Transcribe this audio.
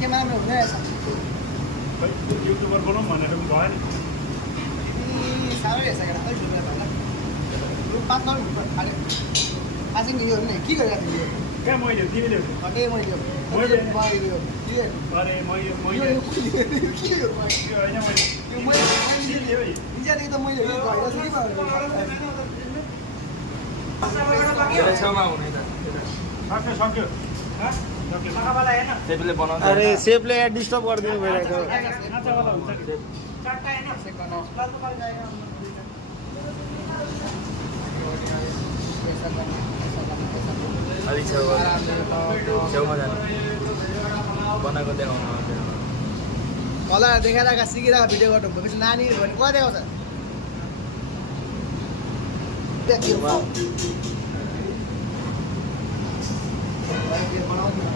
क्यामेरामा हुने रहेछ खै युट्युबर बनाउँ भनेर पनि भयो नि साह्रै रहेछ केटा अलिक ढुङ्गा भएन रु 5 नम्बर ढुङ्गा फाल्यो आज नि यो नि के गरिरहेको थियो कहाँ मैले तिमीले हटे मैले मैले अरे मैले के यो होइन मैले निजादेखि त मैले भइरहेको छु कि छेउमा हुने त सक्यो सक्यो सेपले बनाउँछ अरे सेपले डिस्टर्ब गरिदिनु भइरहेको नाचावाला हुन्छ नि अलिक छेउमा जानु बनाएको देखाउनु होला देखाइरहेको सिकिरहेको भिडियो गर्नु भएपछि नानीहरू भने कहाँ देखाउँछ बनाउँछु